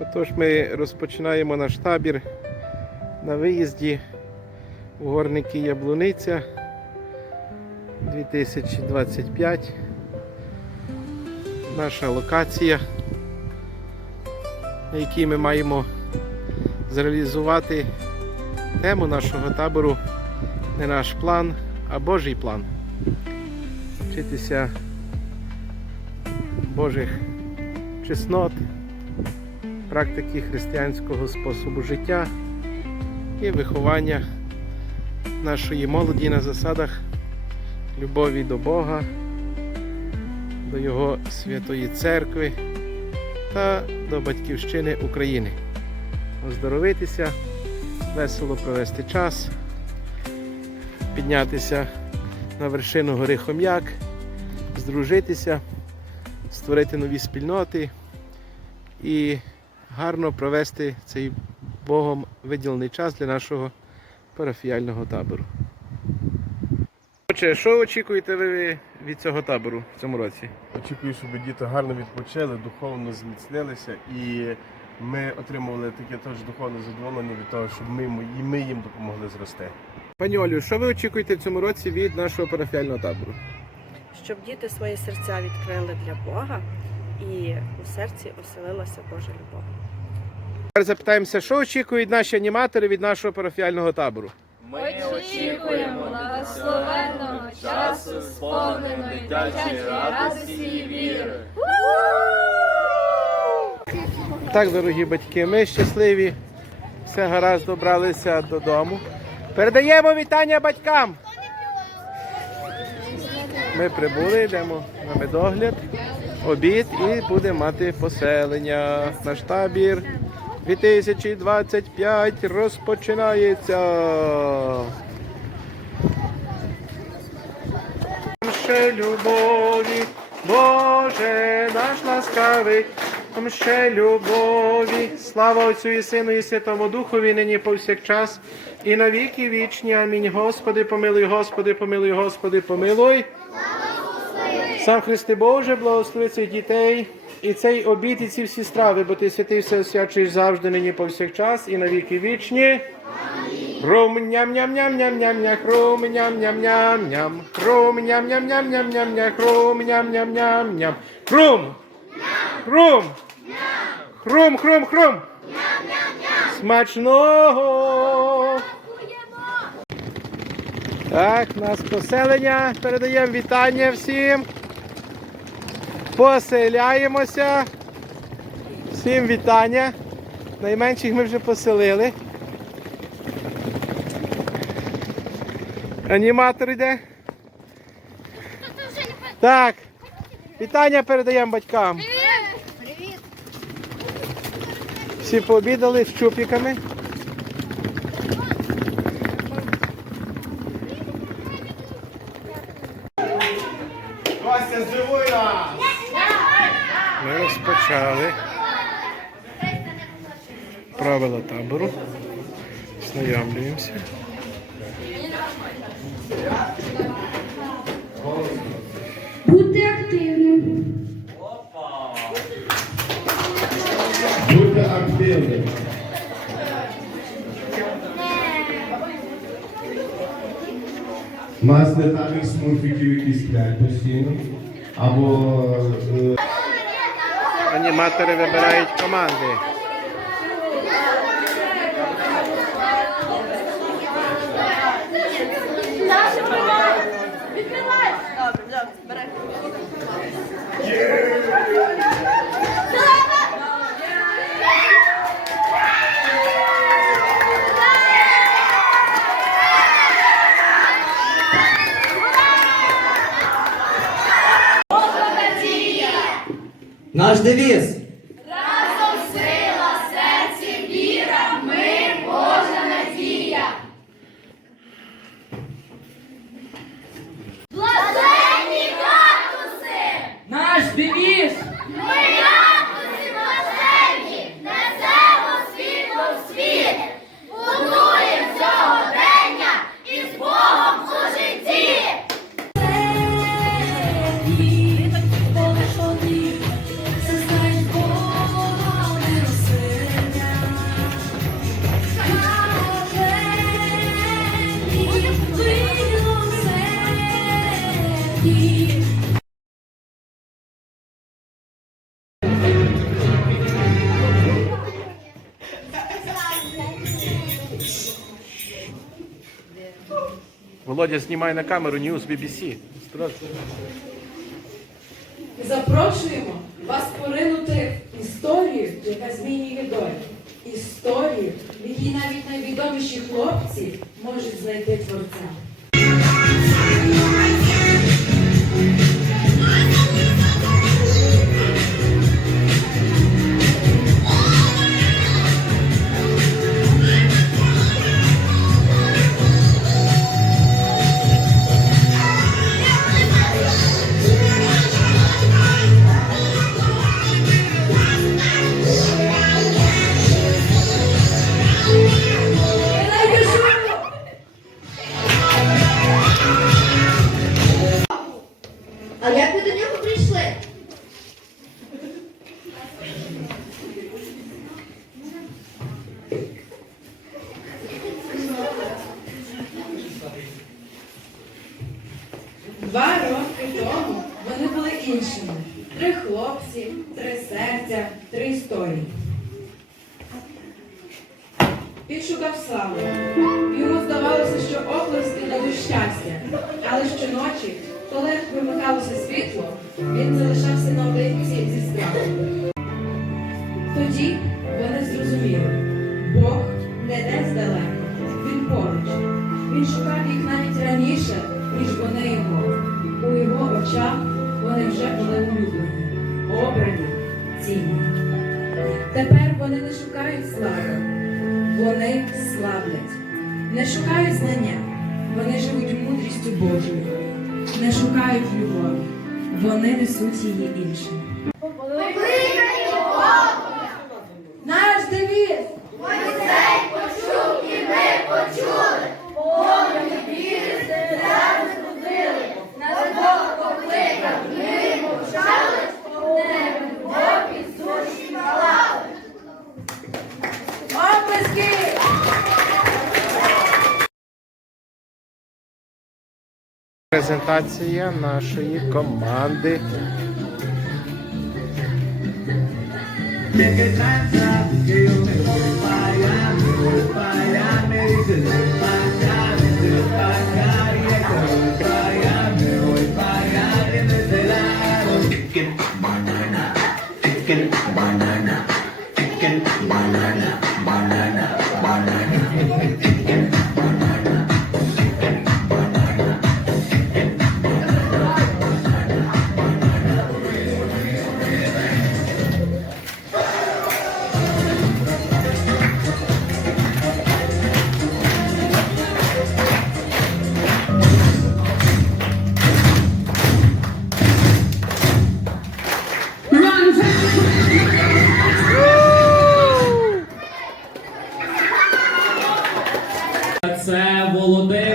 Отож, ми розпочинаємо наш табір на виїзді у горники Яблуниця 2025. Наша локація, на якій ми маємо зреалізувати тему нашого табору не наш план, а Божий план. Вчитися Божих чеснот, практики християнського способу життя і виховання нашої молоді на засадах любові до Бога, до Його святої церкви та до батьківщини України. Оздоровитися, весело провести час, піднятися на вершину гори Хом'як, здружитися, створити нові спільноти і гарно провести цей Богом виділений час для нашого парафіяльного табору. Отже, що очікуєте ви від цього табору в цьому році? Очікую, щоб діти гарно відпочили, духовно зміцнилися і ми отримували таке теж духовне задоволення від того, щоб ми, і ми їм допомогли зрости. Пані Олю, що ви очікуєте в цьому році від нашого парафіяльного табору? щоб діти свої серця відкрили для Бога і у серці оселилася Божа любов. Тепер запитаємося, що очікують наші аніматори від нашого парафіяльного табору? Ми очікуємо благословенного часу, сповненого дитячої радості і віри. Так, дорогі батьки, ми щасливі, все гаразд добралися додому. Передаємо вітання батькам. Ми прибули, йдемо на медогляд, обід і будемо мати поселення. Наш табір 2025 розпочинається. ще любові, Боже наш ласкавий, ще любові, слава Отцю і Сину і Святому Духові, нині повсякчас, і на віки вічні. Амінь. Господи, помилуй, Господи, помилуй, Господи, помилуй. Сам Христи Боже, благослови цих дітей і цей обід, і ці всі страви, бо ти святий все освячуєш завжди, нині повсякчас, і на віки вічні. Хрум ням ням ням ням ням ням хрум ням ням ням ням хрум ням ням ням ням ням ням хрум ням ням ням ням хрум хрум хрум хрум хрум смачного так, нас поселення. Передаємо вітання всім. Поселяємося. Всім вітання. Найменших ми вже поселили. Аніматор йде. Так. Вітання передаємо батькам. Привіт! Всі пообідали з чупіками. Розпочали правила табору. Знайомлюємося. Будьте активним. Будьте активні. У нас не смурфіків, які сплять постійно. Або е, Аніматори вибирають команди. Наш девіз. Володя, знімай на камеру News BBC. Страшно. Запрошуємо вас поринути в історію, яка змінює долю. Історію, в якій навіть найвідоміші хлопці можуть знайти творця. Тепер вони не шукають слави, вони славлять. Не шукають знання, вони живуть мудрістю Божою. Не шукають любові, вони несуть її іншим. Презентація нашої команди. Це Володимир.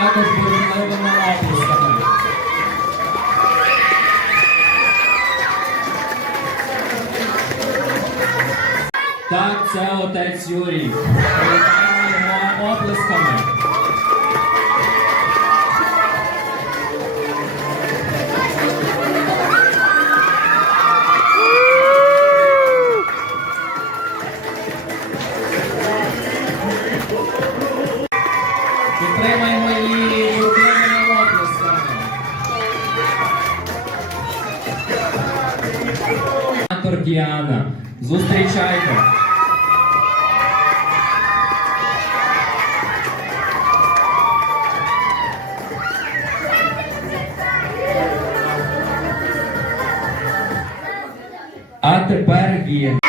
Також бурливими оплесками. Так, це отець Юрій. Привітаємо його оплесками. Тепер